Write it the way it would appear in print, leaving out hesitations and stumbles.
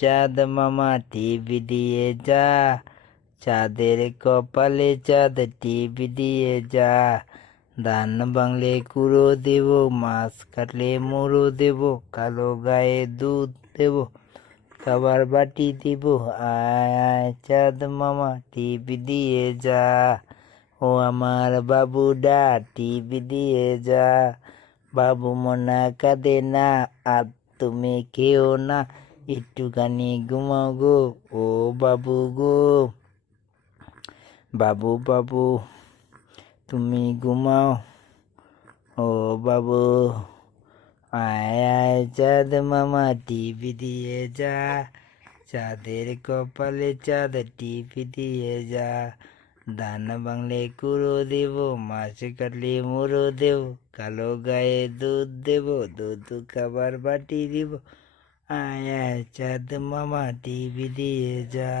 চাঁদ মামা টিভি দিয়ে যা, চাঁদের কপালে চাঁদ টিভি দিয়ে যা। ধান বাংলে কুড়ো দেব, মাছ কাটলে মুড়ো দেব, কালো গায়ে দুধ দেব, খাবার বাটি দিব। আয় আয় চাঁদ মামা টিভি দিয়ে যা, ও আমার বাবুডা টিভি দিয়ে যা। বাবু মনা কাঁদে না, আর তুমি কেউ না, একটুখানি ঘুমাও গো ও বাবু গো। বাবু বাবু তুমি ঘুমাও ও বাবু। আয় আয় চাঁদ মামা টিভি দিয়ে যা, চাঁদের কপালে চাঁদ টিভি দিয়ে যা। ধান বাংলে কুড়ো দেব, মাছ কাটলে মুড়ো দেব, কালো গায়ে দুধ দেব, দুধ খাবার বাটি দিব। আয় আয় চাঁদ মামা টিভি দিয়ে যা।